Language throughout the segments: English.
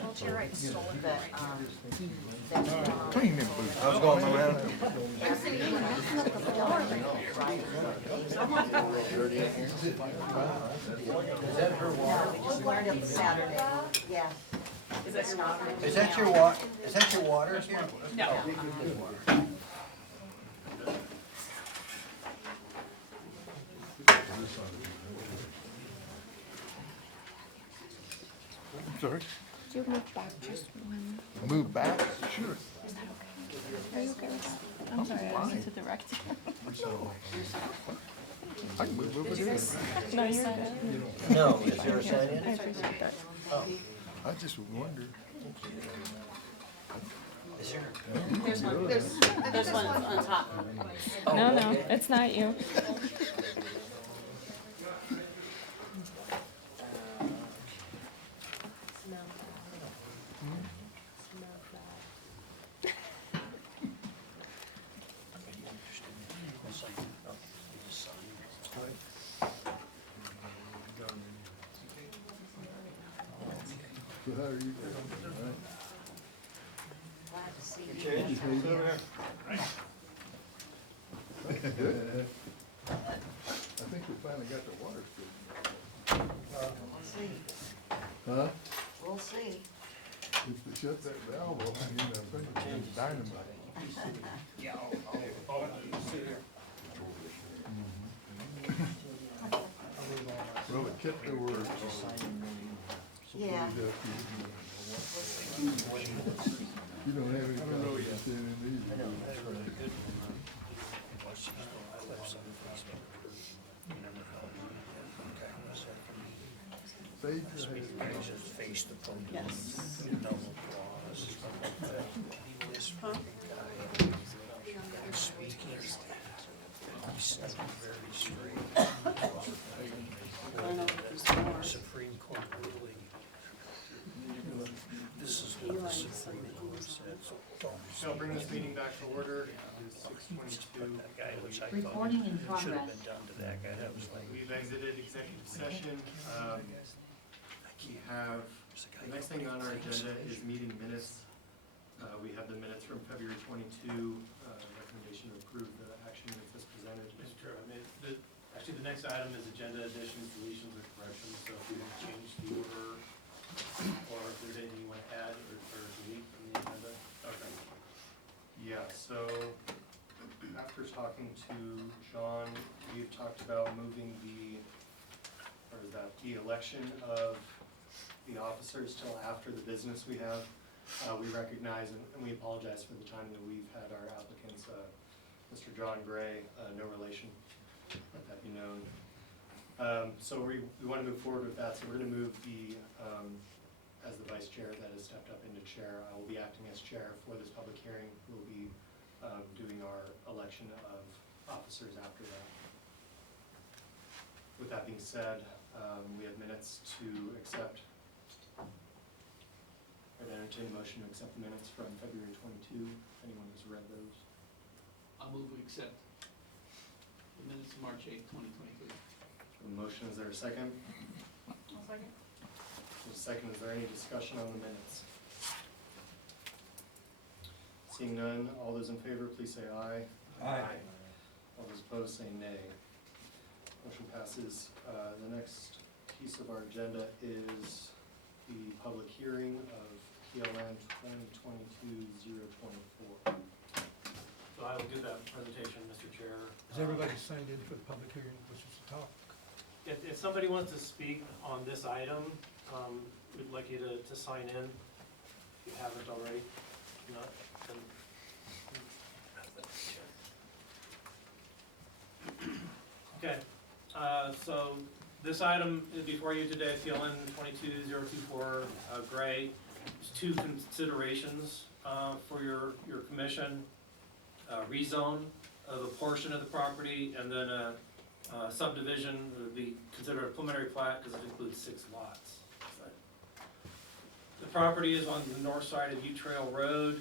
wheelchair, I stole it, but, Clean them boots. How's it going, my man? we just learned it Saturday, yeah. Is that your water? Is that your wa, is that your water here? No. Sorry? Do you move back just one? Move back? Sure. Are you okay with that? I'm sorry, I need to direct you. I can move over there. No, you're good. No, is there a sign in? I appreciate that. I just wondered. Is there? There's one on top. No, no, it's not you. So how are you? Glad to see you. Good. I think we finally got the water fixed. We'll see, Huh? we'll see. If they shut that valve off, I think it's dynamite. Well, it kept their word. Yeah. You don't have any confidence in it either. Sage has Face the podium. Yes. No applause. This Huh? guy speaking. He said very straight. I don't know if there's more. Supreme Court ruling. This is what the Supreme Court said, so don't. I'll bring this meeting back to order. It is 6:22. That guy, which I thought Recording in should have progress. been done to that guy, that was like. We've exited executive session. We have, the next thing on our agenda is meeting minutes. We have the minutes from February 22, recommendation to approve the action minutes as presented. Mr. Chair, actually, the next item is agenda additions, deletions, or corrections, so if you want to change the order, or if there's anything you want to add or delete from the agenda. Okay. Yeah, so after talking to John, we've talked about moving the election of the officers till after the business we have. We recognize and we apologize for the time that we've had our applicants, Mr. John Gray, no relation, let that be known. So we want to move forward with that, so we're going to move as the vice chair that has stepped up into chair, I will be acting as chair for this public hearing. We'll be doing our election of officers after that. With that being said, we have minutes to accept. I'd entertain a motion to accept the minutes from February 22, if anyone has read those. I'll move we accept the minutes of March 8th, 2023. A motion, is there a second? I'll second. There's a second, is there any discussion on the minutes? Seeing none, all those in favor, please say aye. Aye. All those opposed, say nay. Motion passes. The next piece of our agenda is the public hearing of PLN 2022-024. So I will do that presentation, Mr. Chair. Is everybody signed in for the public hearing, which is to talk? If somebody wants to speak on this item, we'd like you to sign in, if you haven't already. If not, then- Okay, so this item is before you today, PLN 22024 Gray. There's two considerations for your commission. Rezone of a portion of the property, and then a subdivision would be considered a preliminary plat because it includes 6 lots. The property is on the north side of U Trail Road.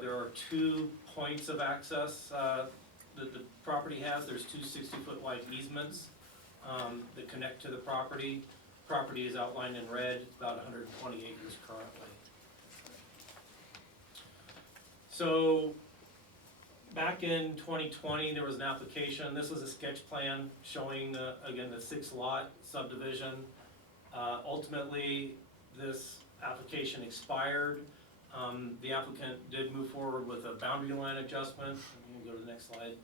There are 2 points of access that the property has. There's 2 60-foot wide easements that connect to the property. property is outlined in red, it's about 120 acres currently. So, back in 2020, there was an application, this was a sketch plan showing, again, the 6-lot subdivision. Ultimately, this application expired. The applicant did move forward with a boundary line adjustment. I'm gonna go to the next slide.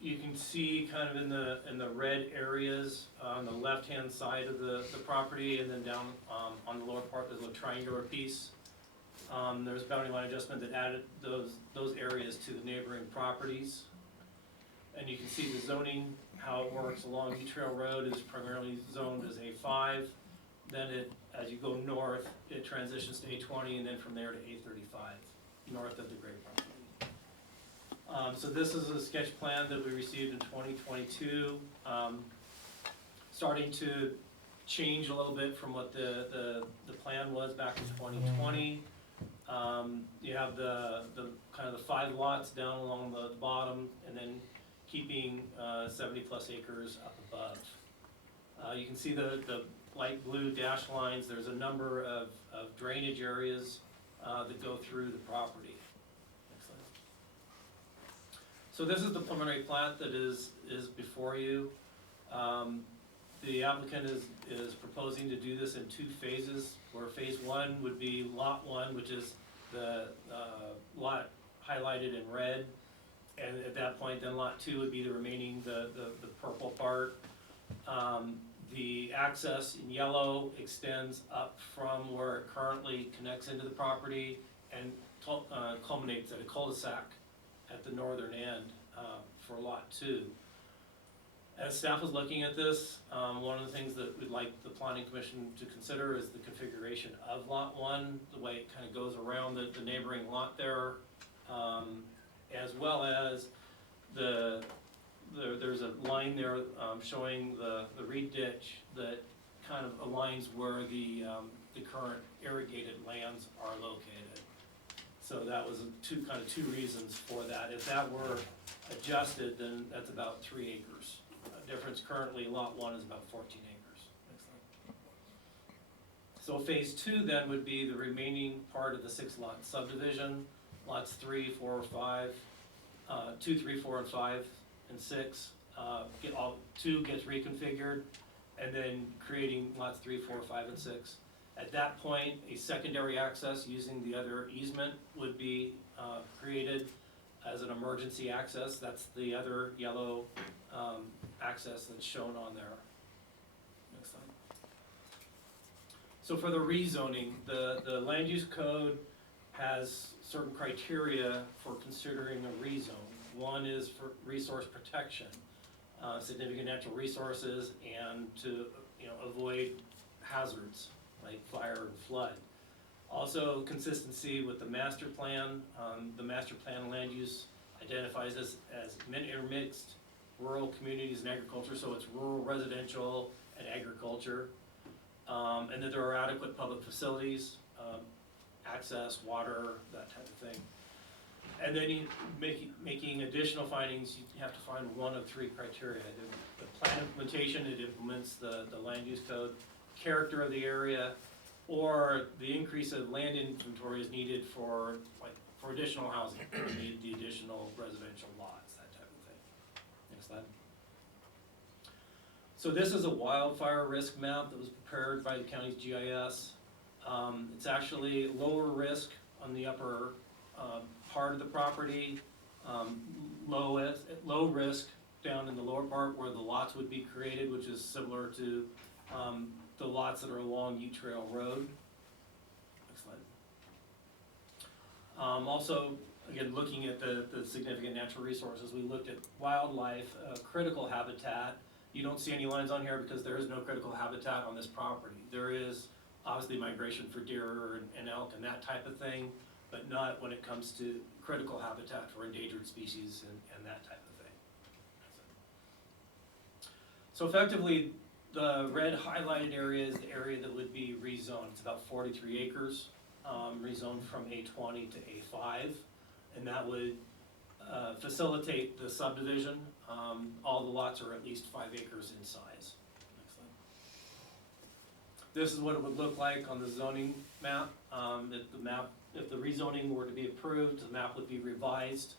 You can see kind of in the red areas on the left-hand side of the property, and then down on the lower part, there's a triangular piece. There's a boundary line adjustment that added those areas to the neighboring properties. And you can see the zoning, how it works along East Trail Road is primarily zoned as A5. Then as you go north, it transitions to A20, and then from there to A35, north of the Gray property. So this is a sketch plan that we received in 2022, starting to change a little bit from what the plan was back in 2020. You have the kind of the 5 lots down along the bottom, and then keeping 70 plus acres up above. You can see the light blue dash lines. There's a number of drainage areas that go through the property. Next slide. So this is the preliminary plat that is before you. The applicant is proposing to do this in 2 phases, where phase 1 would be lot 1, which is the lot highlighted in red. And at that point, then lot 2 would be the remaining, the purple part. The access in yellow extends up from where it currently connects into the property and culminates at a cul-de-sac at the northern end for lot 2. As staff was looking at this, one of the things that we'd like the planning commission to consider is the configuration of lot 1, the way it kind of goes around the neighboring lot there, as well as there's a line there showing the reed ditch that kind of aligns where the current irrigated lands are located. So that was two reasons for that. If that were adjusted, then that's about 3 acres. Difference currently, lot 1 is about 14 acres. Next slide. So phase 2 then would be the remaining part of the 6-lot subdivision, lots 3, 4, 5, 2, 3, 4, and 5, and 6. 2 gets reconfigured, and then creating lots 3, 4, 5, and 6. At that point, a secondary access using the other easement would be created as an emergency access. That's the other yellow access that's shown on there. Next slide. So for the rezoning, the land use code has certain criteria for considering a rezone. One is for resource protection, significant natural resources, and to avoid hazards like fire and flood. Also, consistency with the master plan. The master plan land use identifies as intermixed rural communities and agriculture, so it's rural, residential, and agriculture. And that there are adequate public facilities, access, water, that type of thing. And then making additional findings, you have to find one of 3 criteria. The plan implementation, it implements the land use code, character of the area, or the increase of land inventory is needed for additional housing, need the additional residential lots, that type of thing. Next slide. So this is a wildfire risk map that was prepared by the county's GIS. It's actually lower risk on the upper part of the property, low risk down in the lower part where the lots would be created, which is similar to the lots that are along U Trail Road. Next slide. Also, again, looking at the significant natural resources, we looked at wildlife, critical habitat. You don't see any lines on here because there is no critical habitat on this property. There is obviously migration for deer and elk and that type of thing, but not when it comes to critical habitat for endangered species and that type of thing. So effectively, the red highlighted area is the area that would be rezoned. It's about 43 acres, rezoned from A20 to A5, and that would facilitate the subdivision. All the lots are at least 5 acres in size. Next slide. this is what it would look like on the zoning map. If the rezoning were to be approved, the map would be revised.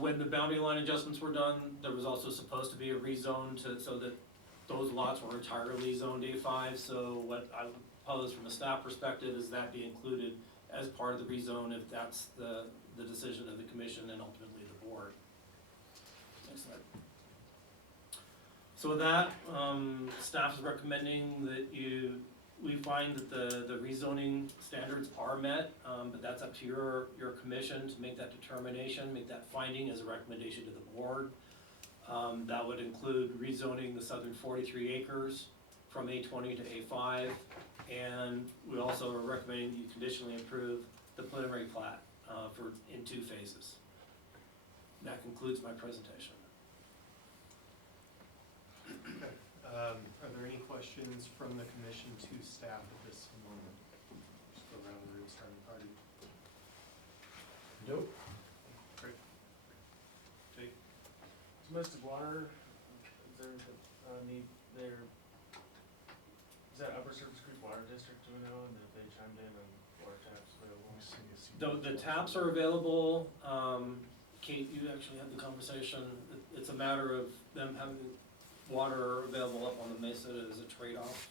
When the boundary line adjustments were done, there was also supposed to be a rezone so that those lots were entirely zoned A5. So what I would propose from a staff perspective is that be included as part of the rezone if that's the decision of the commission and ultimately the board. Next slide. So with that, staff is recommending that we find that the rezoning standards are met, but that's up to your commission to make that determination, make that finding as a recommendation to the board. That would include rezoning the southern 43 acres from A20 to A5, and we also are recommending you conditionally approve the preliminary plat in 2 phases. That concludes my presentation. Okay. Are there any questions from the commission to staff at this moment? Just go around the room, starting the party. Nope. Great. Jake? Domestic water, is there, need their, is that Upper Surface Creek Water District, do we know, and if they chimed in on water taps available? The taps are available. Kate, you actually had the conversation. It's a matter of them having water available up on the mesa as a trade-off.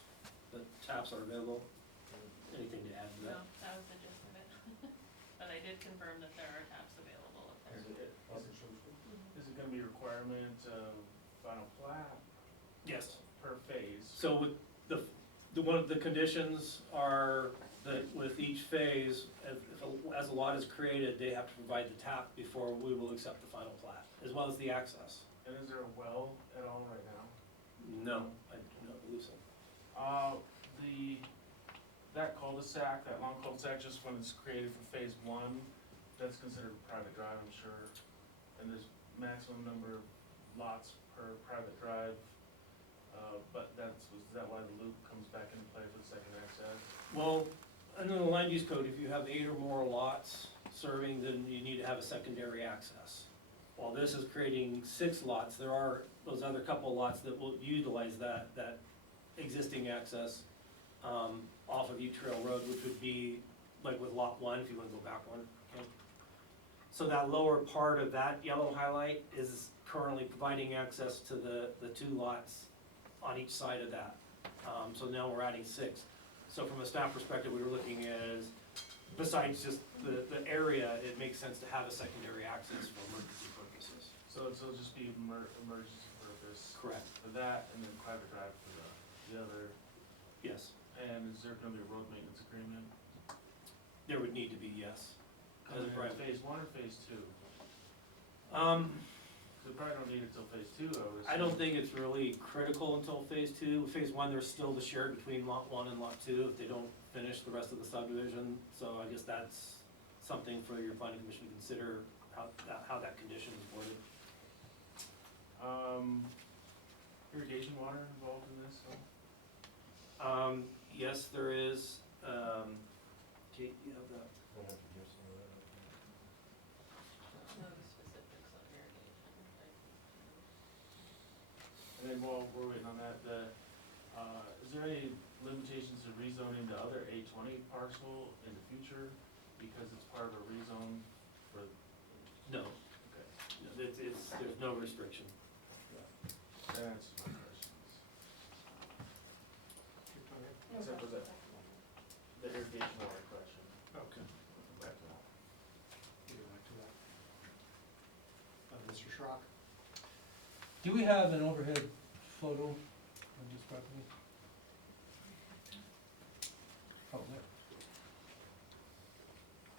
The taps are available. Anything to add to No, that? that was the gist of it. But I did confirm that there are taps available up there. Is it gonna be a requirement of final plat Yes. per phase? So with one of the conditions are that with each phase, as a lot is created, they have to provide the tap before we will accept the final plat, as well as the access. And is there a well at all right now? No, I do not believe so. That cul-de-sac, that long cul-de-sac, just when it's created for phase 1, that's considered a private drive, I'm sure. And there's maximum number of lots per private drive, but is that why the loop comes back into play for the second access? Well, under the land use code, if you have 8 or more lots serving, then you need to have a secondary access. While this is creating 6 lots, there are those other couple lots that will utilize that existing access off of U Trail Road, which would be like with lot 1, if you wanna go back one, okay? So that lower part of that yellow highlight is currently providing access to the 2 lots on each side of that. So now we're adding 6. So from a staff perspective, we were looking at, besides just the area, it makes sense to have a secondary access for emergency purposes. So it'll just be emergency purpose Correct. for that, and then private drive for the other. Yes, And is there gonna be a road maintenance agreement? there would need to be, yes. As a Coming in private. phase 1 or phase 2? They probably don't need it till phase 2, I would assume. I don't think it's really critical until phase 2. Phase 1, there's still the share between lot 1 and lot 2 if they don't finish the rest of the subdivision. So I guess that's something for your planning commission to consider, how that condition is worded. Irrigation water involved in this, so? Yes, there is. Kate, you have that? No specifics on irrigation. And then while we're waiting on that, is there any limitations to rezoning the other A20 parcel in the future? Because it's part of a rezone for, No, okay, no, there's no restriction. that answers my questions. Except for the irrigation water question. Okay. We'll come back to that. Get back to that. Mr. Schrock? Do we have an overhead photo of this property? Oh,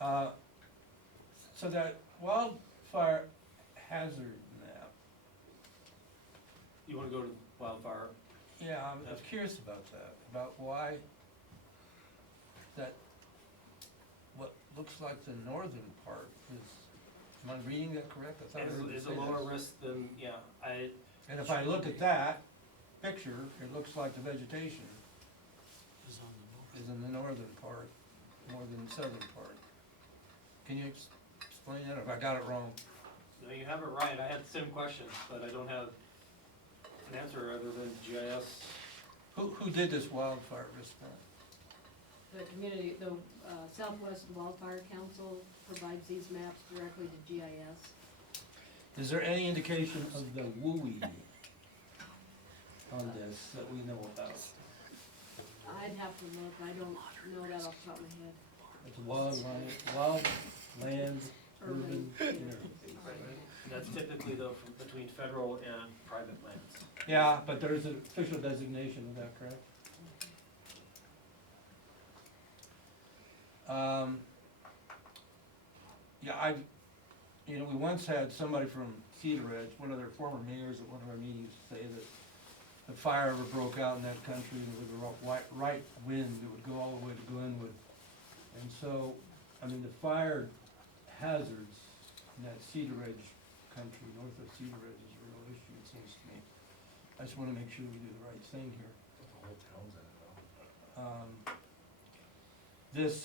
there. So that wildfire hazard map, You wanna go to wildfire? yeah, I was curious about that, about why that, what looks like the northern part is, am I reading that correct? I thought I heard you Is say a lower that. risk than, yeah, And if I look at that picture, it looks like the vegetation Is on the north. is in the northern part more than the southern part. Can you explain that, if I got it wrong? no, you have it right. I had the same question, but I don't have an answer other than GIS Who did this wildfire risk map? The community, the Southwest Wildfire Council provides these maps directly to GIS. Is there any indication of the WUI on this that we know about? I'd have to look, I don't know that off the top of my head. It's wildland, urban area. And that's typically though between federal and private lands. Yeah, but there's an official designation, is that correct? Yeah, we once had somebody from Cedar Ridge, one of their former mayors at one of our meetings, say that the fire ever broke out in that country and with the right wind, it would go all the way to Glenwood. And so, the fire hazards in that Cedar Ridge country, north of Cedar Ridge, is a real issue, it seems to me. I just wanna make sure we do the right thing here. The whole town's in it though. This,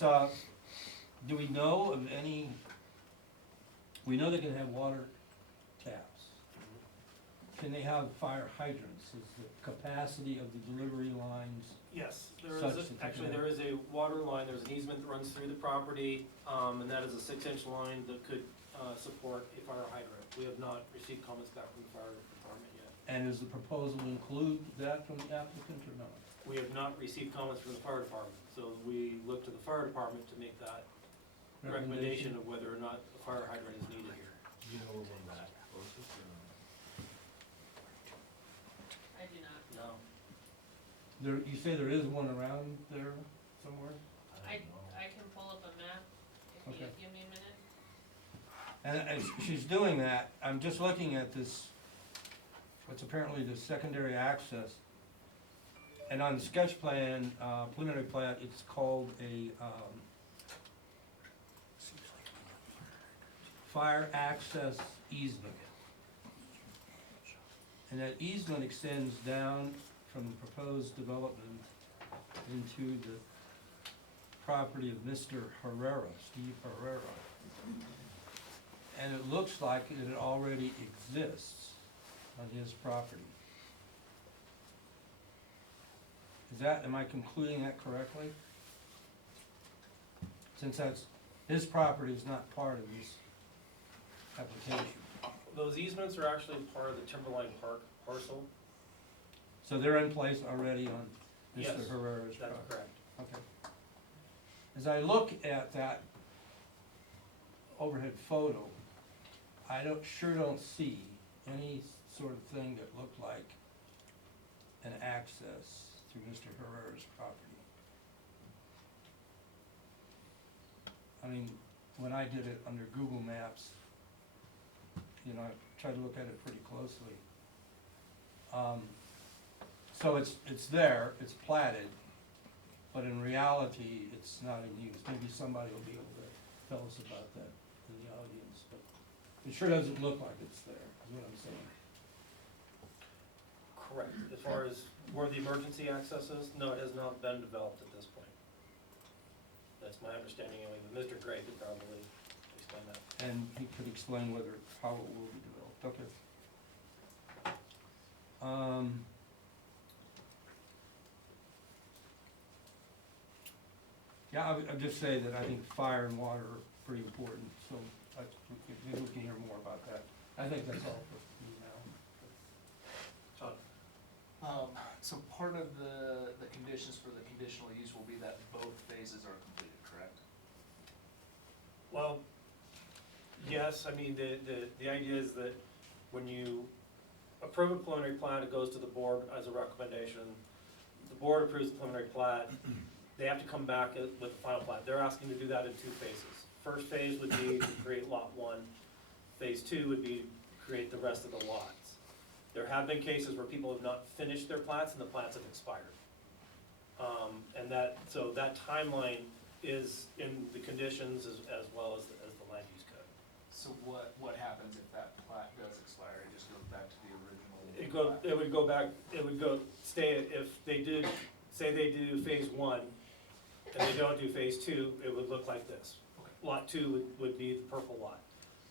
do we know of any, we know they can have water taps. Can they have fire hydrants? Is the capacity of the delivery lines? Yes, there Such is, that actually, they there is a water line, there's an easement that runs through the property, and that is a 6-inch line that could, support a fire hydrant. We have not received comments back from the fire department yet. And does the proposal include that from the applicant or not? We have not received comments from the fire department, so we look to the fire department to make that recommendation of whether or not a fire hydrant is needed here. You know when that closes or not? I do not. No. There, you say there is one around there somewhere? I can pull up a map if you Okay. give me a minute. And as she's doing that, I'm just looking at this, what's apparently the secondary access. And on the sketch plan, preliminary plat, it's called a, fire access easement. And that easement extends down from the proposed development into the property of Mr. Herrera, Steve Herrera. And it looks like it already exists on his property. Is that, am I concluding that correctly? Since his property is not part of this application. Those easements are actually part of the Timberline Park parcel. So they're in place already on Yes, Mr. Herrera's property? that's correct. Okay. As I look at that overhead photo, I sure don't see any sort of thing that looked like an access through Mr. Herrera's property. When I did it under Google Maps, I tried to look at it pretty closely. So it's there, it's platted, but in reality, it's not in use. Maybe somebody will be able to tell us about that in the audience, but it sure doesn't look like it's there, is what I'm saying. Correct. As far as where the emergency access is, no, it has not been developed at this point. That's my understanding, Mr. Gray could probably explain that. And he could explain how it will be developed, okay. Yeah, I'd just say that I think fire and water are pretty important, so maybe we can hear more about that. I think that's all for me now. So part of the conditions for the conditional use will be that both phases are completed, correct? Well, yes, the idea is that when you approve a preliminary plat, it goes to the board as a recommendation. The board approves the preliminary plat, they have to come back with the final plat. They're asking to do that in 2 phases. First phase would be to create lot 1. Phase 2 would be to create the rest of the lots. There have been cases where people have not finished their plats and the plats have expired. So that timeline is in the conditions as well as the land use code. So what happens if that plat does expire? It just goes back to the original plat? It would stay, if they did, say they do phase 1 and they don't do phase 2, it would look like this. Okay. Lot 2 would be the purple lot.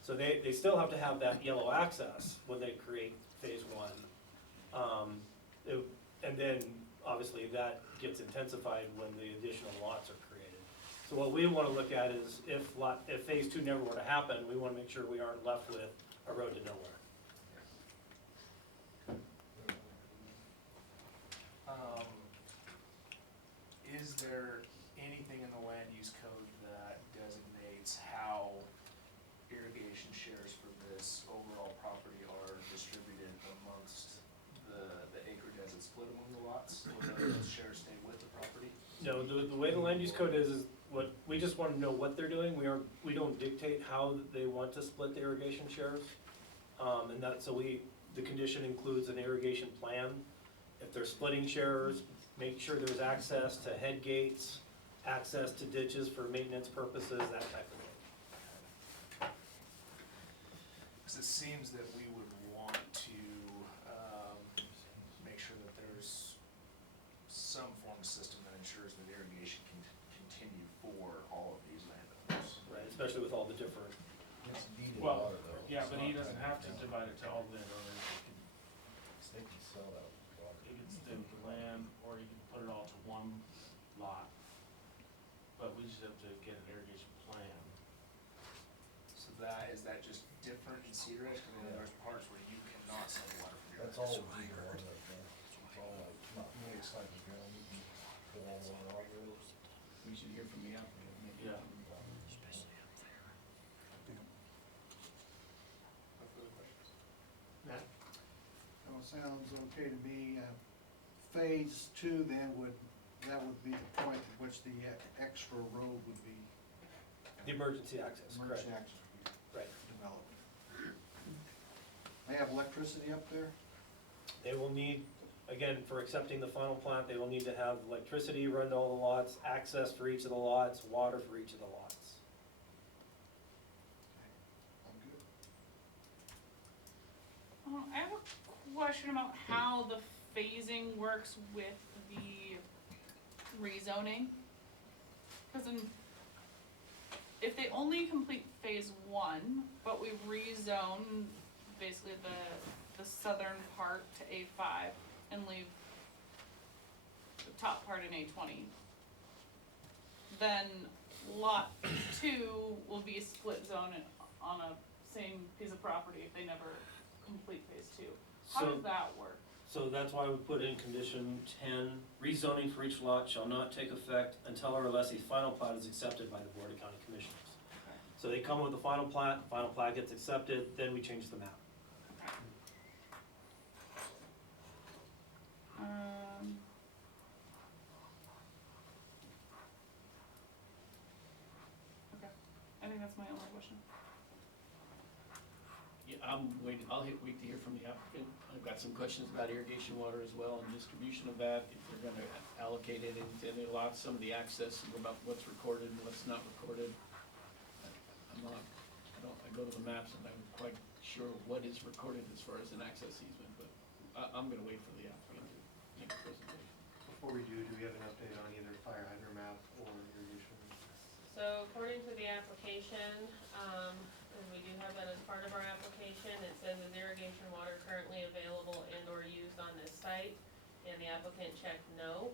So they still have to have that yellow access when they create phase 1. And then obviously that gets intensified when the additional lots are created. So what we wanna look at is if phase two never were to happen, we wanna make sure we aren't left with a road to nowhere. Is there anything in the land use code that designates how irrigation shares for this overall property are distributed amongst the acreage as it's split among the lots? Or do those shares stay with the property? No, the way the land use code is what, we just wanna know what they're doing, we don't dictate how they want to split the irrigation shares. And the condition includes an irrigation plan. If they're splitting shares, make sure there's access to head gates, access to ditches for maintenance purposes, that type of thing. Cause it seems that we would want to, make sure that there's some form of system that ensures that irrigation can continue for all of these landowners. Right, especially with all the different, It's needed Well, water though. yeah, It's but he not doesn't that- have to divide it to all landowners. They can sell that water. He can stay with the land, or he can put it all to one lot. But we just have to get an irrigation plan. So is that just different in Cedar Edge? Cause I know there's parts where you cannot sell water from your. That's all we do on that, it's all like, not really exciting, you know, you can put all the water out there. We should hear from the applicant. maybe. Yeah. No further questions? Matt? Well, sounds okay to me. Phase two then that would be the point at which the extra road would be. the emergency access, correct? Emergency access would be Right. developed. They have electricity up there? They will need, again, for accepting the final plat, they will need to have electricity run to all the lots, access for each of the lots, water for each of the lots. I'm good. I have a question about how the phasing works with the rezoning. Cause if they only complete phase one, but we rezone basically the southern part to A5 and leave the top part in A20, then lot 2 will be a split zone on a same piece of property if they never complete phase 2. How So- does that work? So that's why we put in condition 10, rezoning for each lot shall not take effect until or unless a final plat is accepted by the Board of County Commissioners. So they come with the final plat gets accepted, then we change the map. Okay, I think that's my only question. Yeah, wait to hear from the applicant. I've got some questions about irrigation water as well and distribution of that, if they're gonna allocate it into any lots, some of the access, about what's recorded and what's not recorded. I go to the maps and I'm quite sure what is recorded as far as an access easement, but I'm gonna wait for the applicant to make a presentation. Before we do we have an update on either fire hydrant map or irrigation? So according to the application, and we do have that as part of our application, it says is irrigation water currently available and or used on this site? And the applicant checked no,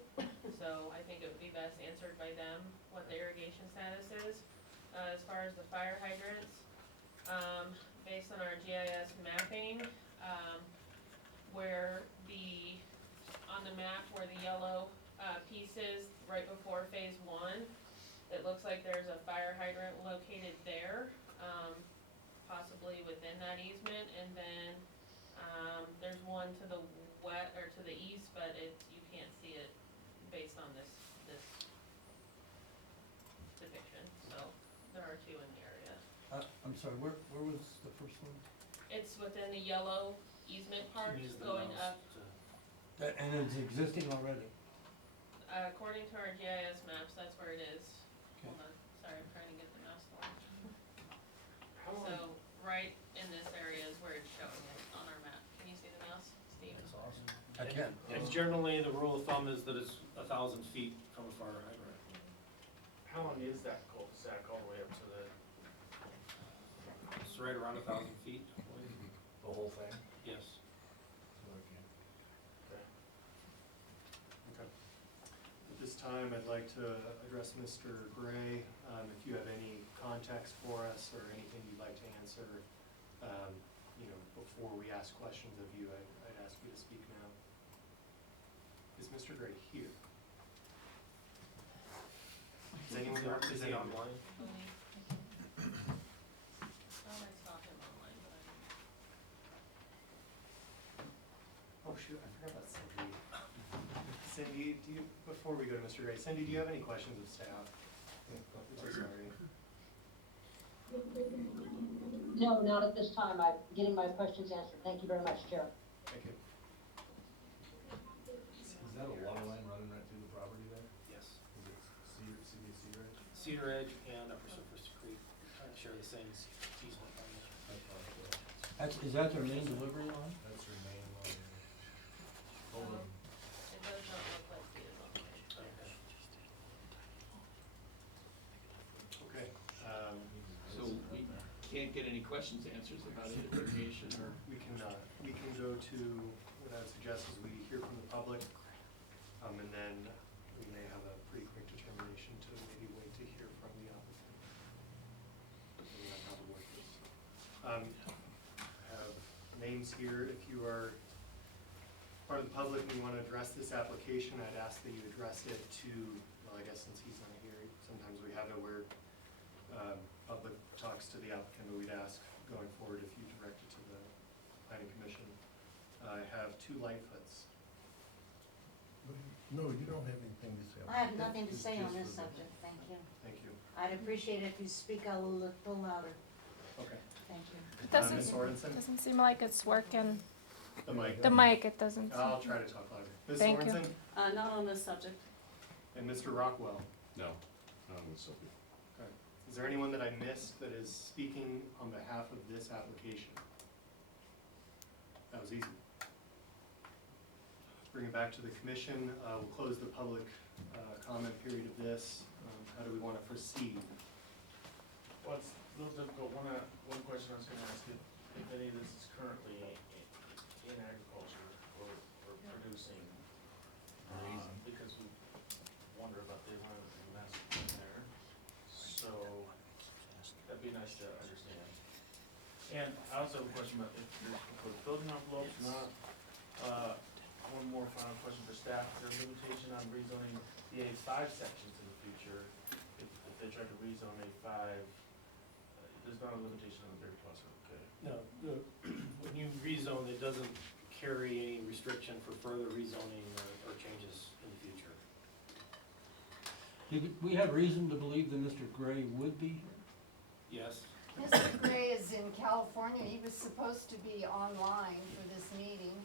so I think it would be best answered by them what the irrigation status is. As far as the fire hydrants, based on our GIS mapping, on the map where the yellow, piece is, right before phase 1, it looks like there's a fire hydrant located there, possibly within that easement, and then, there's one to the to the east, but you can't see it based on this depiction, so there are 2 in the area. I'm sorry, where was the first one? It's within the yellow easement part, Use the going mouse up, And it's existing already? according to our GIS maps, that's where it is. Okay. Hold on, sorry, I'm trying to get the mouse form. How long, So, right in this area is where it's showing it on our map. Can you see the mouse, Steve? That's awesome. I can. And generally, the rule of thumb is that it's 1,000 feet from a fire hydrant. how long is that cul-de-sac all the way up to the, It's right around 1,000 feet, I believe. The whole thing? Yes. Okay. okay. Okay. time, I'd like to address Mr. Gray. If you have any context for us or anything you'd like to answer, before we ask questions of you, I'd ask you to speak now. Is Mr. Gray here? Is anyone Is he representing? online? I saw him online, but I didn't. Oh, shoot, I forgot about Cindy. Cindy, before we go to Mr. Gray, Cindy, do you have any questions of staff? I'm so sorry. No, not at this time. I'm getting my questions answered. Thank you very much, Chair. Thank you. Is that a water line running right through the property there? Yes. Is it Cedar Ridge? Cedar Ridge and Upper Surface Creek share the same easement on it. Is that their main delivery line? That's your main line. It does not look like he is online. Okay, So we can't get any questions answers about irrigation or? we can go to, what I would suggest is we hear from the public, and then we may have a pretty quick determination to maybe wait to hear from the applicant. Depending on how the work is. I have names here. If you are part of the public and you want to address this application, I'd ask that you address it to, well, I guess since he's not here, sometimes we have it where public talks to the applicant, but we'd ask going forward if you direct it to the planning commission. I have 2 Lightfoots. No, you don't have anything to say. I have nothing to It's say on just this for the- subject, thank you. Thank you. I'd appreciate it if you speak a little louder, Okay. thank you. Ms. Sorensen? Doesn't seem like it's working. The mic. The mic, it doesn't. I'll try to talk louder. Ms. Thank you. Sorensen Not on this subject. and Mr. Rockwell. No, not on the subject. Okay. Is there anyone that I missed that is speaking on behalf of this application? That was easy. Bring it back to the commission. We'll close the public comment period of this. How do we want to proceed? Well, it's a little difficult. One question I was gonna ask, if any of this is currently in agriculture or producing, because we wonder about the amount of mass in there. So, that'd be nice to understand. And I also have a question about if there's proposed building envelopes, not. One more final question for staff. Is there a limitation on rezoning the A5 sections in the future? If they try to rezone A5, there's not a limitation on the 30+, okay? No, when you rezone, it doesn't carry any restriction for further rezoning or changes in the future. Did we have reason to believe that Mr. Gray would be here? Yes. Mr. Gray is in California. He was supposed to be online for this meeting.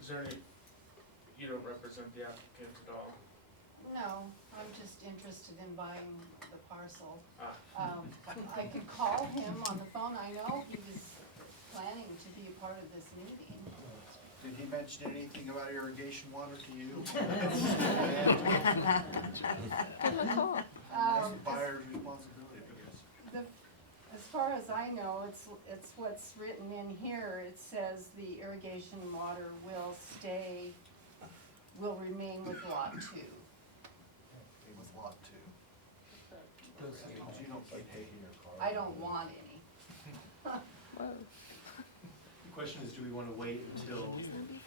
Is there any, you don't represent the applicant at all? No, I'm just interested in buying the parcel. Ah. I could call him on the phone. I know he was planning to be a part of this meeting. Did he mention anything about irrigation water to you? That's the buyer's responsibility, I guess. As far as I know, it's what's written in here. It says the irrigation water will remain with lot 2. It was lot 2. Does say- You don't keep taking your car. I don't want any. The question is, do we want to wait until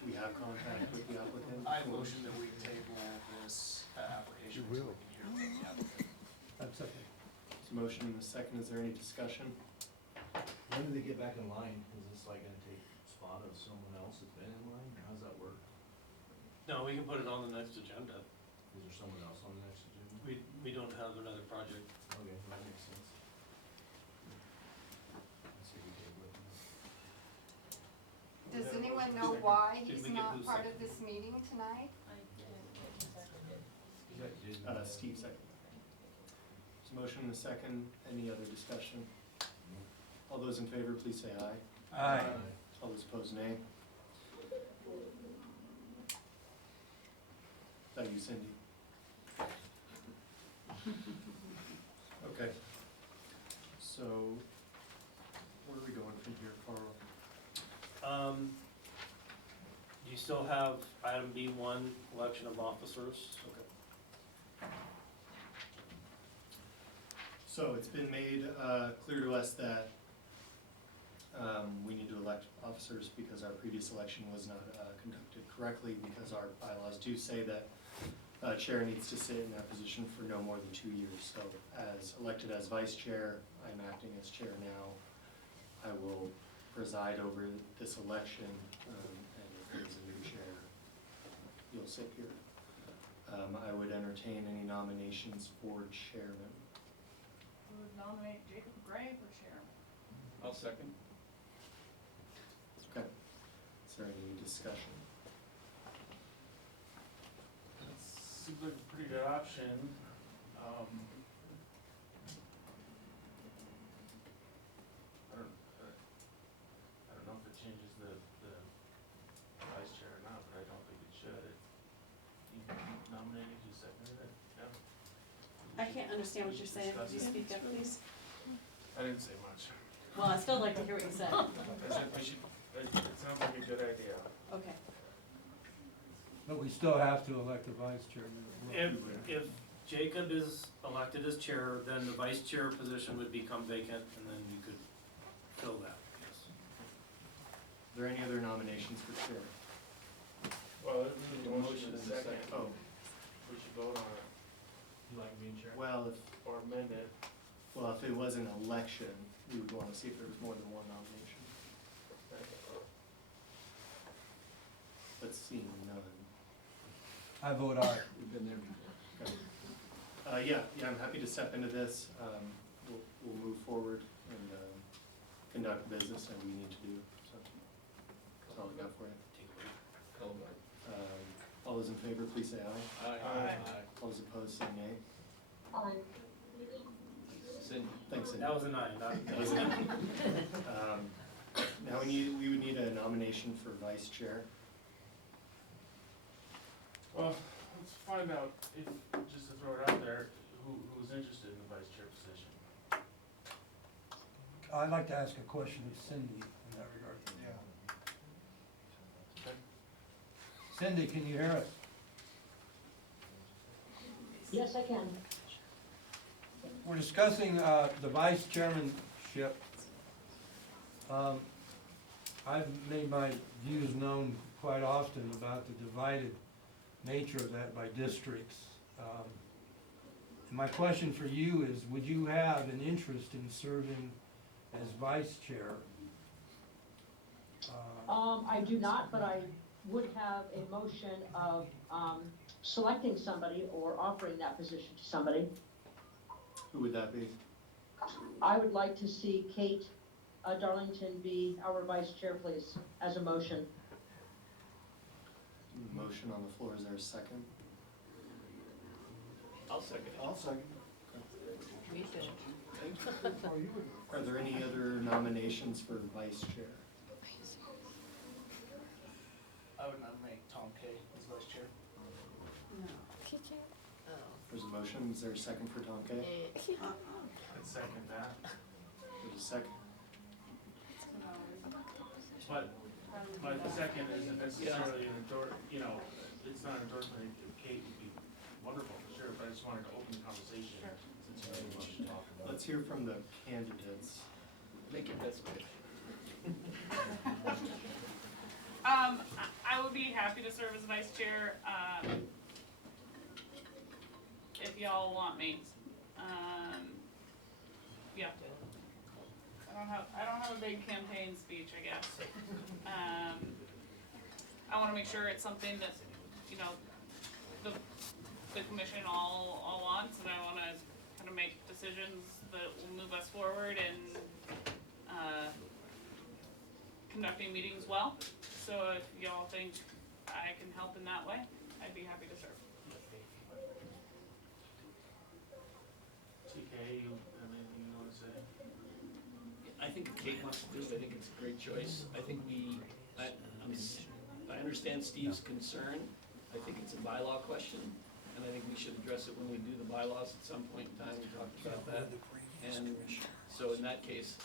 we have contact with the applicant? I motion that we table this application You until will. we can hear from the applicant. I'm second. There's a motion and a second. Is there any discussion? When do they get back in line? Is this like gonna take spot of someone else that's been in line, or how's that work? No, we can put it on the next agenda. Is there someone else on the next agenda? We don't have another project. Okay, that makes sense. Let's see if we table it. Does anyone know why Did he's we get not who's part second? of this meeting tonight? I didn't get the seconded. Steve second. There's a motion and a second. Any other discussion? All those in favor, please say aye. Aye. All those opposed, nay. Is that you, Cindy? Okay. So, where are we going from here, Carl? Do you you still have item B1, election of officers. So it's been made clear to us that we need to elect officers because our previous election was not conducted correctly, because our bylaws do say that chair needs to sit in that position for no more than 2 years. So as elected as vice chair, I'm acting as chair now. I will preside over this election, and if there's a new chair, you'll sit here. I would entertain any nominations for chairman. I would nominate Jacob Gray for chair. I'll second. Okay. Is there any discussion? Seems like a pretty good option. I don't know if it changes the vice chair or not, but I don't think it should. You nominated, you seconded it, yeah? I can't understand what you're saying. Could you speak up, please? I didn't say much. Well, I'd still like to hear what you said. I said we should, it sounds like a good idea. Okay. But we still have to elect a vice chairman. If Jacob is elected as chair, then the vice chair position would become vacant, and then you could fill that, yes. Are there any other nominations for chair? Well, it was a motion in a second. Oh, We should vote on it, You like being chair? well, or amend it. if it was an election, we would want to see if there was more than one nomination. But seeing none. I vote aye. We've been there before. Yeah, I'm happy to step into this. We'll move forward and conduct business that we need to do. So that's all I got for you. Call the vote. All those in favor, please say aye. Aye. All those opposed, say nay. Cindy. Thanks, Cindy. That was an aye, not. That was an aye. Now we would need a nomination for vice chair. Well, let's find out, if, just to throw it out there, who's interested in the vice chair position. I'd like to ask a question of Cindy in that regard. Okay. Cindy, can you hear us? Yes, I can. We're discussing the vice chairmanship. I've made my views known quite often about the divided nature of that by districts. My question for you is, would you have an interest in serving as vice chair? I do not, but I would have a motion of, selecting somebody or offering that position to somebody. Who would that be? I would like to see Kate Darlington be our vice chair, please, as a motion. Motion on the floor, is there a second? I'll second it. I'll second. We should. Are there any other nominations for vice chair? I would nominate Tom Kay as vice chair. There's a motion, is there a second for Tom Kay? I'd second that. There's a second. But the second isn't necessarily an it's not an endorsement. Kate would be wonderful for sure, but I just wanted to open the conversation since you really want to talk about it. Let's hear from the candidates. Make it this way. I would be happy to serve as vice chair, if y'all want me. Yeah. I don't have a big campaign speech, I guess. I wanna make sure it's something that, the commission all wants, and I wanna kinda make decisions that will move us forward and, conducting meetings well. So if y'all think I can help in that way, I'd be happy to serve. TK, you have anything you want to say? I think if Kate wants to do it, I think it's a great choice. I think I understand Steve's concern. I think it's a bylaw question, and I think we should address it when we do the bylaws at some point in time. We talked about that. And so in that case,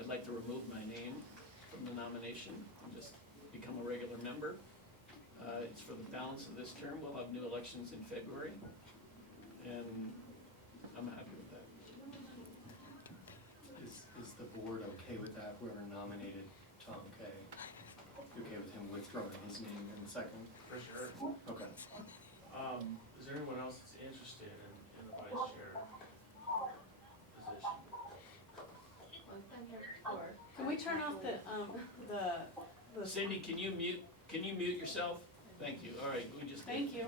I'd like to remove my name from the nomination and just become a regular member. It's for the balance of this term. We'll have new elections in February, and I'm happy with that. Is the board okay with that? Whoever nominated Tom Kay, you okay with him withdrawing his name in the second? For sure. Okay. Is there anyone else that's interested in the vice chair position? Can we turn off the Cindy, can you mute yourself? Thank you. All right, we just. Thank you.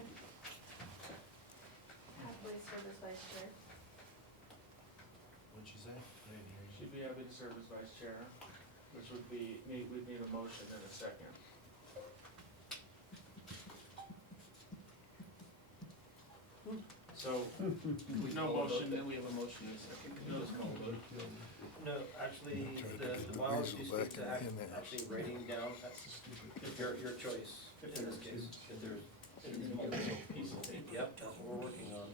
What'd you say? I didn't hear you. She'd be happy to serve as vice chair, which would be, we'd need a motion in a second. So, no motion. Then we have a motion in a second. Can you just call the vote? No, actually, the bylaws you speak to actually writing down, that's your choice in this case. If there's multiple pieces of paper. Yep, that's what we're working on.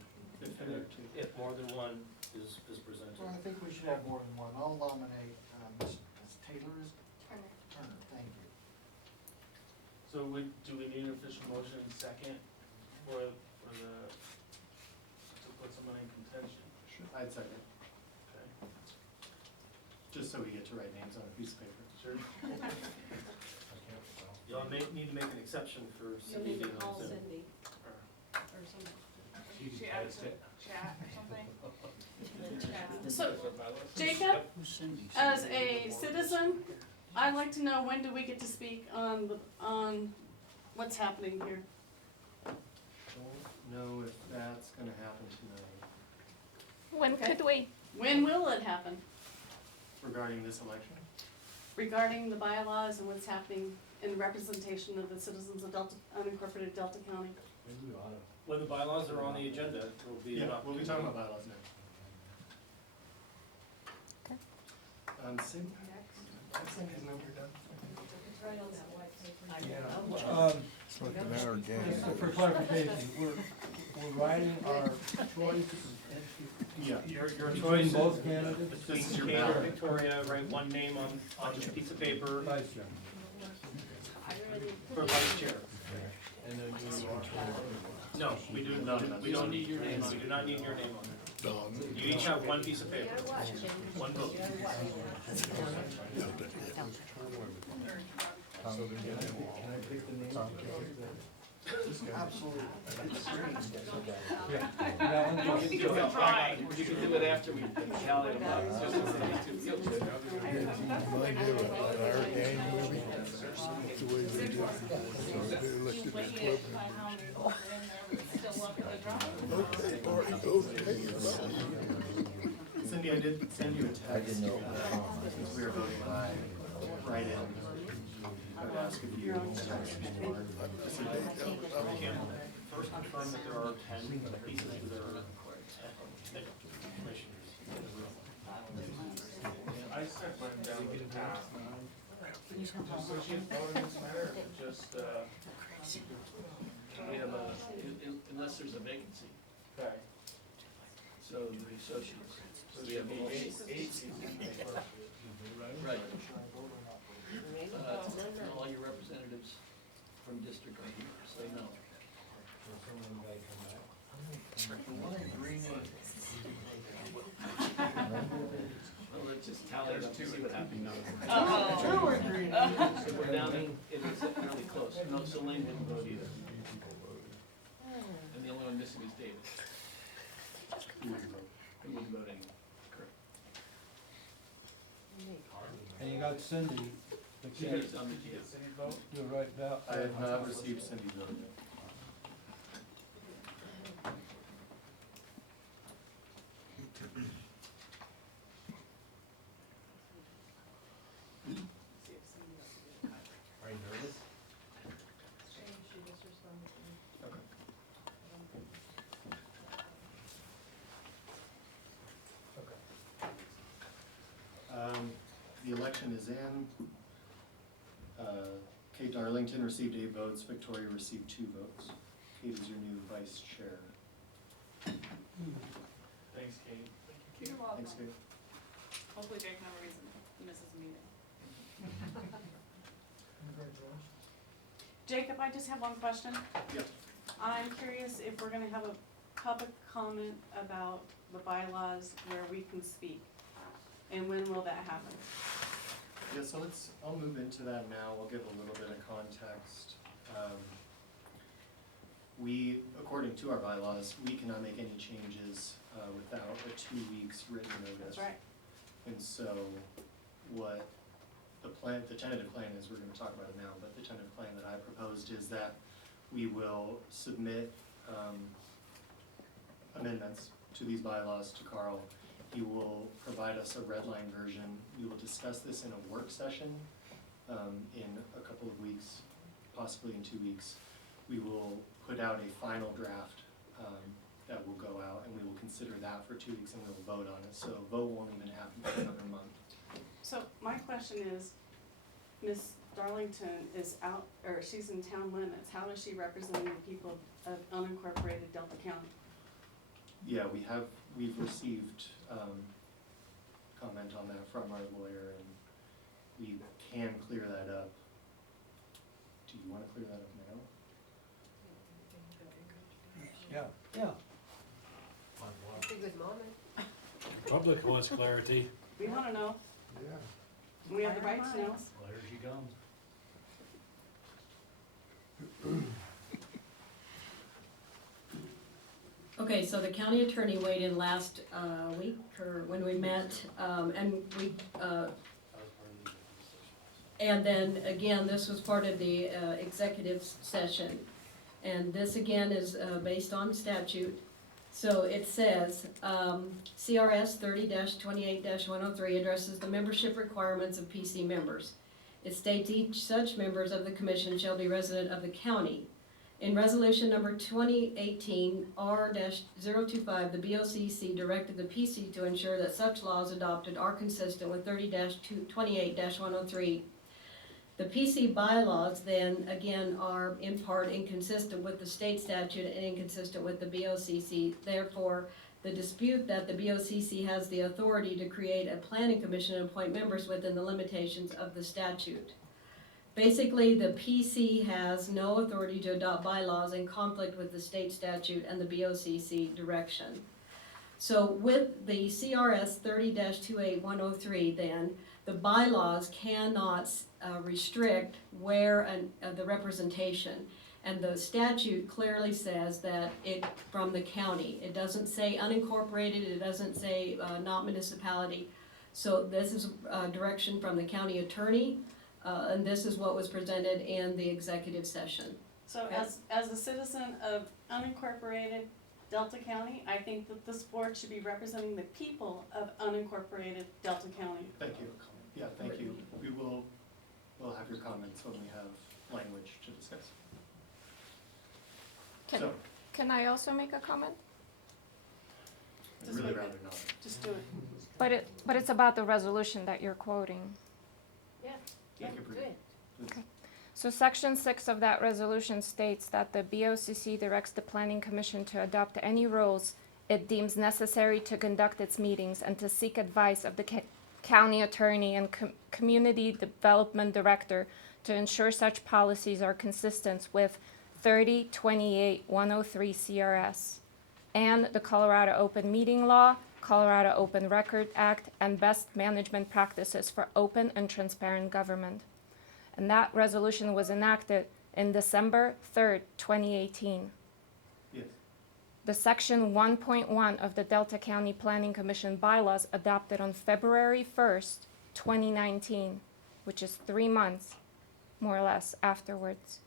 If more than one is presented. Well, I think we should have more than one. I'll nominate, Ms. Taylor is? Turner, thank you. So do we need an official motion in second for the, to put someone in contention? I'd second. Okay. Just so we get to write names on a piece of paper. Sure. You'll need to make an exception for You'll Cindy. need to being call on Zoom. Cindy or somebody. She added to chat or something. So, Jacob, as a citizen, I'd like to know, when do we get to speak on what's happening here? Don't know if that's gonna happen tonight When Okay. could we? When will it happen? regarding this election. Regarding the bylaws and what's happening in representation of the citizens of unincorporated Delta County? Maybe we ought to. When the bylaws are on the agenda, it will be. Yeah, we'll be talking about bylaws now. Cindy, Cindy's number done. It's right on that white paper. Yeah. Looking at our game. Just for clarification, we're writing our choice Yeah. Your between choice both candidates. between This is your Kate or ballot. Victoria, write one name on each piece of paper Vice chair. for vice chair. And then you. No, we do, we don't need your name on it. We do not need your name on it. You each have one piece of paper, one vote. So then can I pick the name? Absolutely. Yeah. That one goes- You can do it after we tally them up. So it's too guilty. Mind you, our game movie, that's the way we do it. So they looked at this club. Okay, Barton, okay. Cindy, I did send you a text. Since we were voting by write-in. I would ask if you. First confirm that there are 10 pieces that are commissioners in the room. I sent mine down with the pass. Associate vote in this matter, or just, We have a, unless there's a vacancy, okay. so the associates. So we have eight. Right. All your representatives from district are here, so no. Well, let's just tally it up and see what happens. Two or three. So we're down in, it was really close. No, so Lane didn't vote either. And the only one missing is David. Who wouldn't vote anyway. Correct. And you got Cindy, the Cindy's on the GS. Cindy vote? you're right, Val. I have not received Cindy's vote yet. Are you nervous? The election is in. Kate Darlington received 8 votes, Victoria received 2 votes. Kate is your new vice chair. Thanks, Kate. You're welcome. Thanks, Kate. Hopefully Jake never misses a meeting. Jacob, I just have one question. Yep. I'm curious if we're gonna have a public comment about the bylaws where we can speak, and when will that happen? Yeah, so I'll move into that now. We'll give a little bit of context. According to our bylaws, we cannot make any changes without a 2 weeks written notice. That's right. And so what the tentative plan is, we're gonna talk about it now, but the tentative plan that I proposed is that we will submit amendments to these bylaws to Carl. He will provide us a red line version. We will discuss this in a work session in a couple of weeks, possibly in 2 weeks. We will put out a final draft that will go out, and we will consider that for 2 weeks, and we'll vote on it. So vote won't even happen for another month. So my question is, Miss Darlington is out, or she's in town limits, how is she representing the people of unincorporated Delta County? Yeah, we've received comment on that from our lawyer, and we can clear that up. Do you wanna clear that up now? Yeah. It's a good moment. Public wants clarity. We wanna know, Yeah. we have the right to know. There she comes. Okay, so the county attorney weighed in last week, or when we met, and we, and then again, this was part of the executive session. And this again is based on statute. So it says, CRS 30-28-103 addresses the membership requirements of PC members. It states each such members of the commission shall be resident of the county. In resolution number 2018 R-025, the BOCC directed the PC to ensure that such laws adopted are consistent with 30-28-103. The PC bylaws then, again, are in part inconsistent with the state statute and inconsistent with the BOCC. Therefore, the dispute that the BOCC has the authority to create a planning commission and appoint members within the limitations of the statute. Basically, the PC has no authority to adopt bylaws in conflict with the state statute and the BOCC direction. So with the CRS 30-28103 then, the bylaws cannot restrict where the representation. And the statute clearly says that it, from the county. It doesn't say unincorporated, it doesn't say not municipality. So this is direction from the county attorney, and this is what was presented in the executive session. So as a citizen of unincorporated Delta County, I think that this board should be representing the people of unincorporated Delta County. Thank you. Yeah, thank you. We'll have your comments when we have language to discuss. So, Can I also make a comment? I'd really rather not. Just do it. But it's about the resolution that you're quoting. Yeah, Thank you, Bree. Okay. So section 6 of that resolution states that the BOCC directs the Planning Commission to adopt any rules it deems necessary to conduct its meetings and to seek advice of the county attorney and community development director to ensure such policies are consistent with 30-28-103 CRS and the Colorado Open Meeting Law, Colorado Open Record Act, and best management practices for open and transparent government. And that resolution was enacted in December 3rd, 2018. Yes. The section 1.1 of the Delta County Planning Commission bylaws adopted on February 1st, 2019, which is 3 months, more or less, afterwards,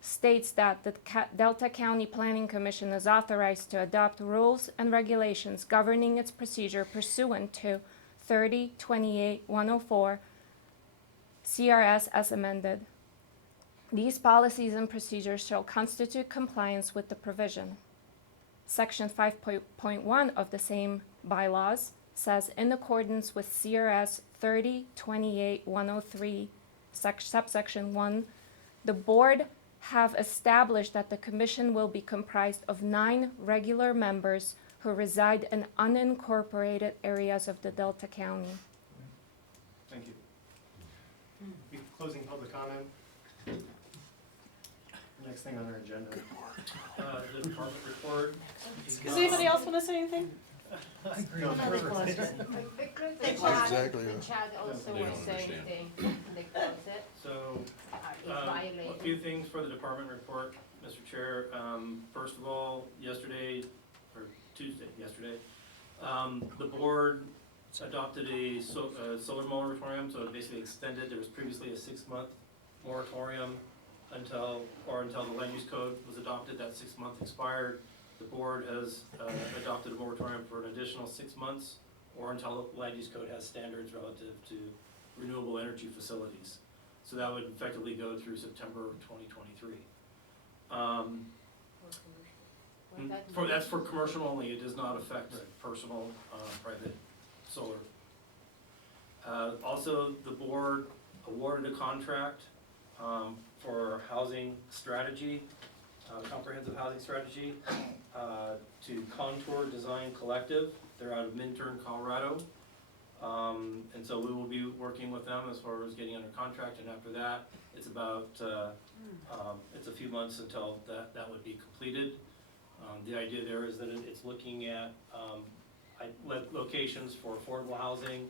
states that the Delta County Planning Commission is authorized to adopt rules and regulations governing its procedure pursuant to 30-28-104 CRS as amended. These policies and procedures shall constitute compliance with the provision. Section 5.1 of the same bylaws says, in accordance with CRS 30-28-103, subsection 1, the board have established that the commission will be comprised of 9 regular members who reside in unincorporated areas of the Delta County. Thank you. Closing public comment. next thing on our agenda? The department report. Does anybody else wanna say anything? I agree. No, No, they closed it. Exactly. The chat also They don't was saying understand. they closed it, So, it's a violated. few things for the department report, Mr. Chair. First of all, yesterday, yesterday, the board adopted a solar moratorium, so it basically extended, there was previously a 6-month moratorium until the land use code was adopted, that 6-month expired. The board has adopted a moratorium for an additional 6 months, or until the land use code has standards relative to renewable energy facilities. So that would effectively go through September of 2023. That's for commercial only, it does not affect personal, private solar. Also, the board awarded a contract for housing strategy, comprehensive housing strategy, to Contour Design Collective. They're out of Minturn, Colorado. And so we will be working with them as far as getting under contract, and after that, it's about, it's a few months until that would be completed. The idea there is that it's looking at locations for affordable housing,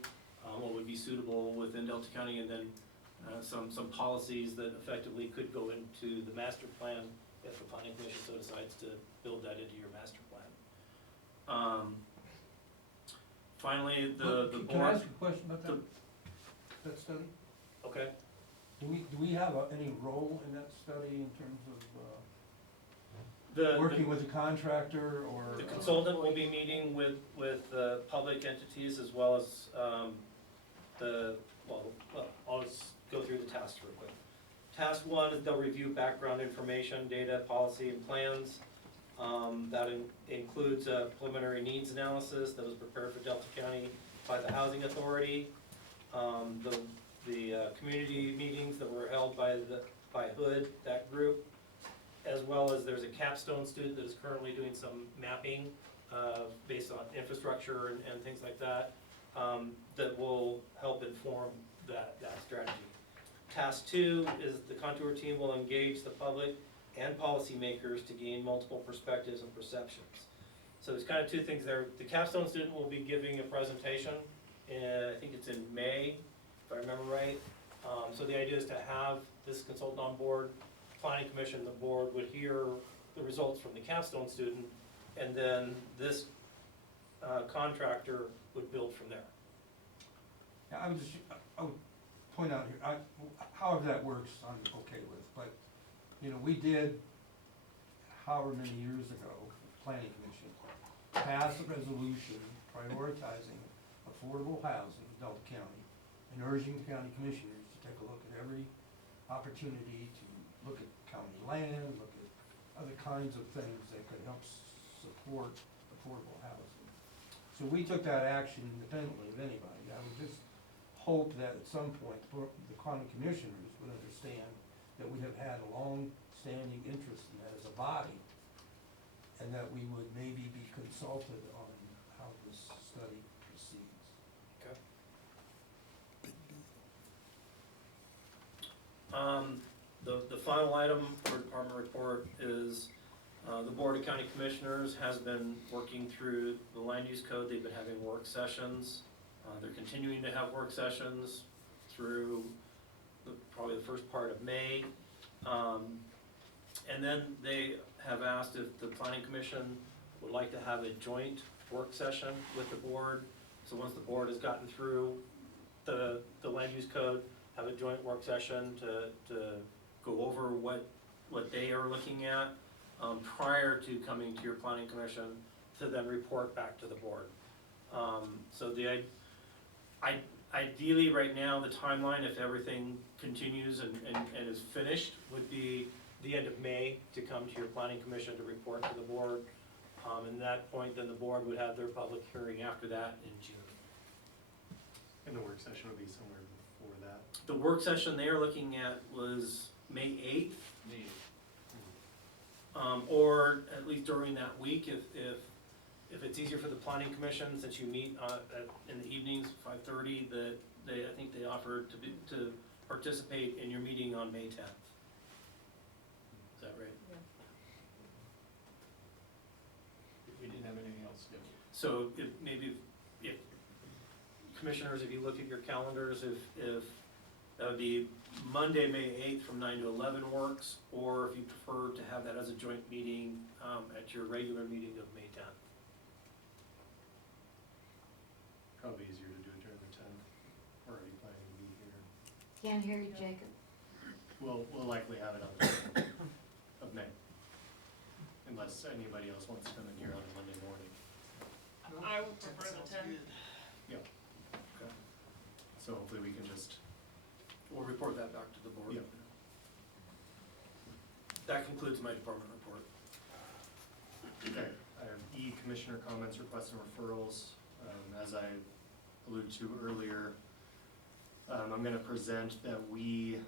what would be suitable within Delta County, and then some policies that effectively could go into the master plan if the planning commission so decides to build that into your master plan. Finally, the board. Can I ask a question about that study? Okay. Do we have any role in that study in terms of The working with a contractor or? The consultant will be meeting with public entities as well as I'll just go through the tasks real quick. Task 1 is they'll review background information, data, policy, and plans. That includes a preliminary needs analysis that was prepared for Delta County by the Housing Authority. The community meetings that were held by HOOD, that group, as well as there's a capstone student that is currently doing some mapping based on infrastructure and things like that, that will help inform that strategy. Task 2 is the Contour team will engage the public and policymakers to gain multiple perspectives and perceptions. So there's kind of two things there. The capstone student will be giving a presentation, and I think it's in May, if I remember right. So the idea is to have this consultant on board, planning commission, the board would hear the results from the capstone student, and then this contractor would build from there. Yeah, I would point out here, however that works, I'm okay with, but, you know, we did, however many years ago, the planning commission, pass a resolution prioritizing affordable housing in Delta County and urging the county commissioners to take a look at every opportunity to look at county land, look at other kinds of things that could help support affordable housing. So we took that action independently of anybody. I would just hope that at some point the county commissioners would understand that we have had a long-standing interest in that as a body, and that we would maybe be consulted on how this study proceeds. Okay. The final item for department report is the Board of County Commissioners has been working through the land use code. They've been having work sessions. They're continuing to have work sessions through probably the first part of May. And then they have asked if the Planning Commission would like to have a joint work session with the board. So once the board has gotten through the land use code, have a joint work session to go over what they are looking at prior to coming to your Planning Commission to then report back to the board. So ideally right now, the timeline, if everything continues and is finished, would be the end of May to come to your Planning Commission to report to the board. And at that point, then the board would have their public hearing after that in June. And the work session would be somewhere before that. The work session they are looking at was May 8th. Or at least during that week, if it's easier for the Planning Commission, since you meet in the evenings, 5:30, I think they offered to participate in your meeting on May 10th. Is that right? So if, maybe if, commissioners, if you look at your calendars, if that would be Monday, May 8th from 9 to 11 works, or if you prefer to have that as a joint meeting at your regular meeting of May 10th. Probably easier to do it during the 10th. We're already planning to be here. Can't hear you, Jacob. We'll likely have it on the 10th of May. Unless anybody else wants to come in here on a Monday morning. I would prefer the 10th. Yeah. Okay. So hopefully we can just, We'll report that back to the board. yeah. That concludes my department report. Okay, I have E, commissioner comments, requests, and referrals. As I alluded to earlier, I'm gonna present that we,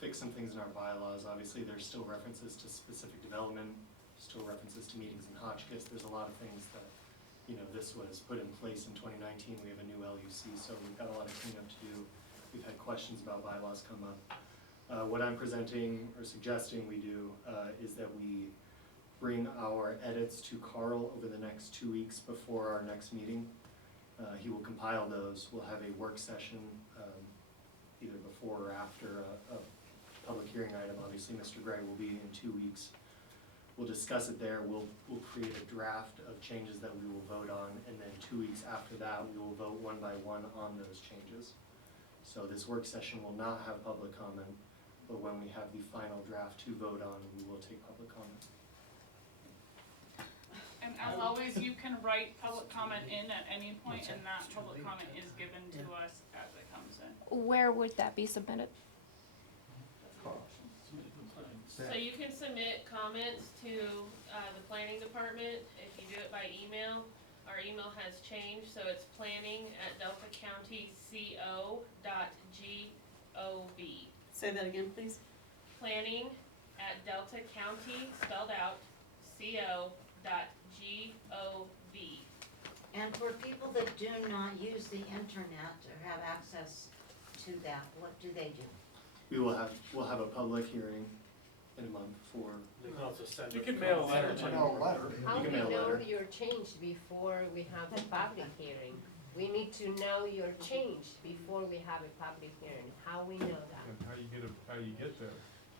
fix some things in our bylaws. Obviously, there's still references to specific development, still references to meetings in Hotchkiss. There's a lot of things that, this was put in place in 2019. We have a new LUC, so we've got a lot of cleanup to do. We've had questions about bylaws come up. What I'm presenting or suggesting we do is that we bring our edits to Carl over the next 2 weeks before our next meeting. He will compile those. We'll have a work session either before or after a public hearing item. Obviously, Mr. Gray will be in 2 weeks. We'll discuss it there. We'll create a draft of changes that we will vote on, and then 2 weeks after that, we will vote one by one on those changes. So this work session will not have public comment, but when we have the final draft to vote on, we will take public comment. And as always, you can write public comment in at any point, and that public comment is given to us as it comes in. Where would that be submitted? So you can submit comments to the planning department if you do it by email. Our email has changed, so it's planning@deltacountyco.gov. Say that again, please. Planning@deltacounty, spelled out, co.gov. And for people that do not use the internet or have access to that, what do they do? We'll have a public hearing in a month for. You can also send. You can mail a letter to Mail a letter. You can mail a letter. You're changed before we have a public hearing? We need to know you're changed before we have a public hearing. How we know that? And how you get there.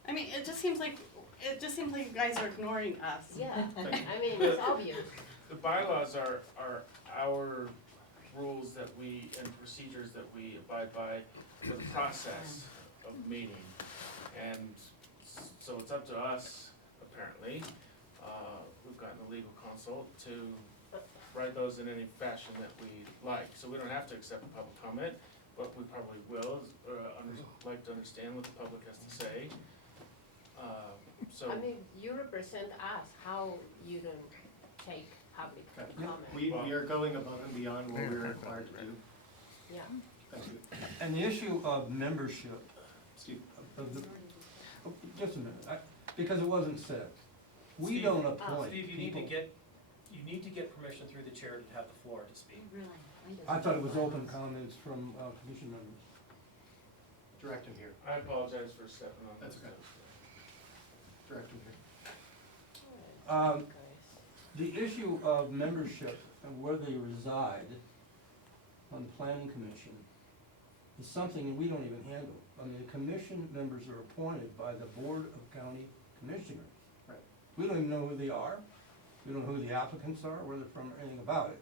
I mean, it just seems like you guys are ignoring us. Yeah, I mean, it's obvious. The bylaws are our rules that and procedures that we abide by for the process of meeting. And so it's up to us, apparently, we've gotten a legal consult to write those in any fashion that we like. So we don't have to accept public comment, but we probably will, like to understand what the public has to say. I mean, you represent us, how you don't take public comment? We are going above and beyond what we're required to do. Yeah. Thank you. And the issue of membership, Steve. just a minute, because it wasn't said. We Steve, don't appoint Steve, you people. need to get permission through the chair to have the floor to speak. Really? I thought it was open comments from commission members. Direct him here. I apologize for stepping on That's okay. Direct him here. The issue of membership and where they reside on the planning commission is something we don't even handle. I mean, the commission members are appointed by the Board of County Commissioners. Right. We don't even know who they are. We don't know who the applicants are, where they're from, or anything about it.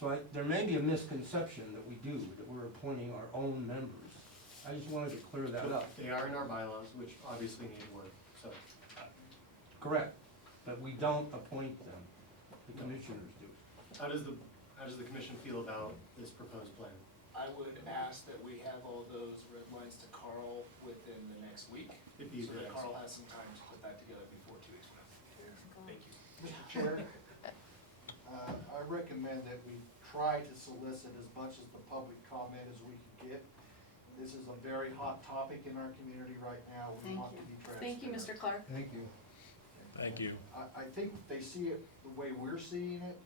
So there may be a misconception that we do, that we're appointing our own members. I just wanted to clear that up. They are in our bylaws, which obviously need work, so. Correct, but we don't appoint them. The commissioners do. How does the commission feel about this proposed plan? I would ask that we have all those red lines to Carl within the next week, It'd be so the that next Carl week. has some time to put that together before 2 weeks from now. Thank you. Mr. Chair, I recommend that we try to solicit as much of the public comment as we can get. This is a very hot topic in our community right now. We want to be transparent. Thank you, Mr. Clark. Thank you. Thank you. I think if they see it the way we're seeing it,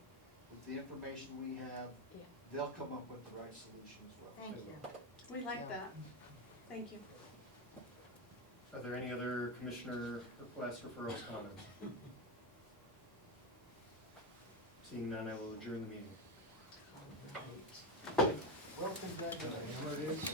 with the information we have, they'll come up with the right solution as well. Thank you. We like that. Thank you. Are there any other commissioner requests, referrals, comments? Seeing none, I will adjourn the meeting. Well, congratulations.